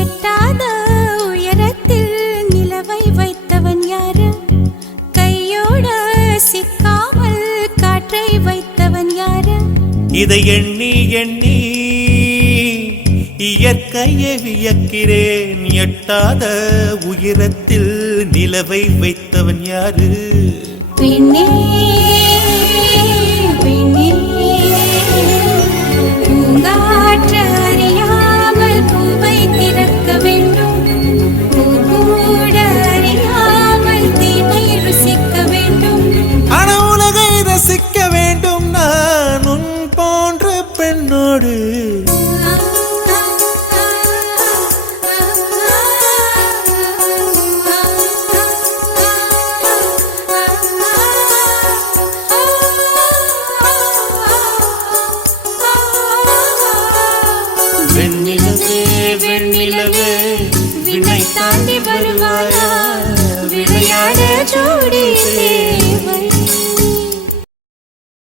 எட்டாத உயரத்தில் நிலவை வைத்தவன் யாரு? கையோட சிக்காமல் காற்றை வைத்தவன் யாரு? இதை எண்ணி எண்ணி இயற்கையை வியக்கிறேன். எட்டாத உயரத்தில் நிலவை வைத்தவன் யாரு? பெண்ணே பெண்ணே, பூங்காற்று அறியாமல் பூவை திறக்க வேண்டும். பூ கூட அறியாமல் தீமை ருசிக்க வேண்டும். ஆன உலகை ரசிக்க வேண்டும் நான் உன் போன்ற பெண்ணோடு. வெண்ணிலவே வெண்ணிலவே விண்ணை தாண்டி வருவாய்.